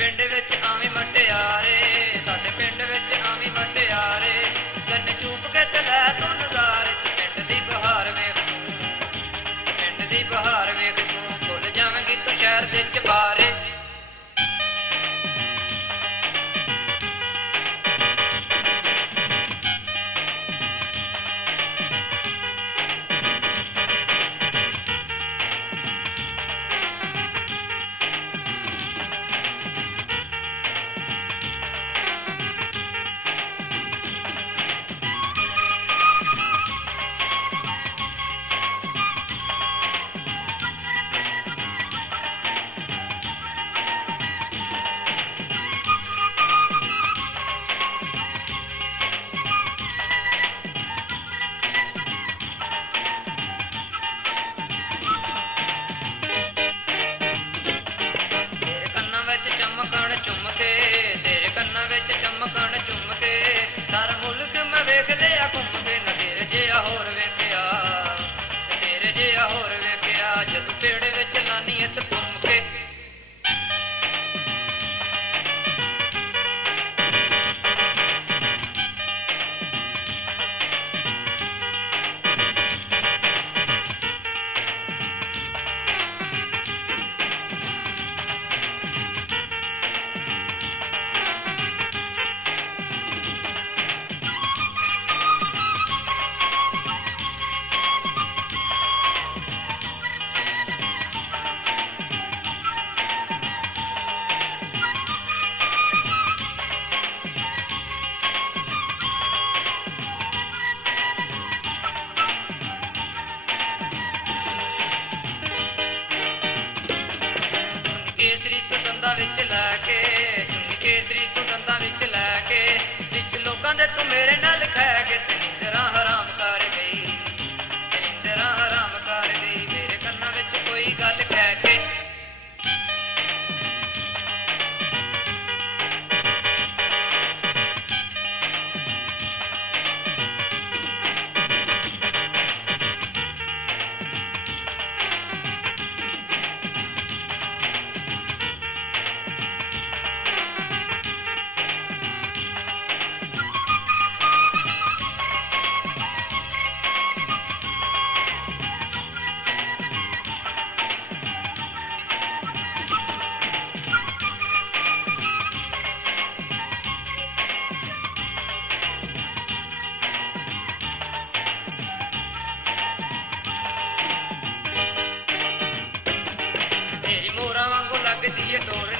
ਪਿੰਡ ਵਿੱਚ ਆਵੀਂ ਮਟਿਆਰੇ, ਸਾਡੇ ਪਿੰਡ ਵਿੱਚ ਆਵੀਂ ਮਟਿਆਰੇ, ਕੰਨ ਚੂਪ ਕੇ ਤੇ ਲੈ ਤੂੰ ਨਜ਼ਾਰੇ, ਪਿੰਡ ਦੀ ਬਹਾਰ ਵੇਖ ਤੂੰ, ਪਿੰਡ ਦੀ ਬਹਾਰ ਵੇਖ ਤੂੰ, ਭੁੱਲ ਜਾਵੇਂਗੀ ਤੂੰ ਸ਼ਹਿਰ ਦੇ ਚਬਾਰੇ। ਚਮਕਣ ਚੁੰਮ ਕੇ ਤੇਰੇ ਕੰਨਾਂ ਵਿੱਚ ਚਮਕਣ ਚੁੰਮ ਕੇ, ਸਾਰਾ ਮੁਲਕ ਮੈਂ ਵੇਖ ਲਿਆ ਘੁੰਮ ਕੇ, ਨਾ ਤੇਰੇ ਜਿਹਾ ਹੋਰ ਵੇਖਿਆ, ਤੇਰੇ ਜਿਹਾ ਹੋਰ ਵੇਖਿਆ, ਜਦੋਂ ਪੇੜ ਵਿੱਚ ਲਾਨੀ ਇਸ ਘੁੰਮ ਕੇ। ਕੇਸਰੀ ਤੋਂ ਦੰਦਾਂ ਵਿੱਚ ਲੈ ਕੇ, ਚੁੰਨੀ ਕੇਸਰੀ ਤੋਂ ਦੰਦਾਂ ਵਿੱਚ ਲੈ ਕੇ, ਵਿੱਚ ਲੋਕਾਂ ਦੇ ਤੂੰ ਮੇਰੇ ਨਾਲ ਖਹਿ ਕੇ, ਤੇ ਨੀਂਦਰਾਂ ਹਰਾਮ ਕਰ ਗਈ, ਤੇ ਨੀਂਦਰਾਂ ਹਰਾਮ ਕਰ ਗਈ, ਮੇਰੇ ਕੰਨਾਂ ਵਿੱਚ ਕੋਈ ਗੱਲ ਕਹਿ ਕੇ। ਤੇਰੀ ਮੋਹਰਾਂ ਵਾਂਗੂ ਲੱਗਦੀ ਏ ਡੋਰ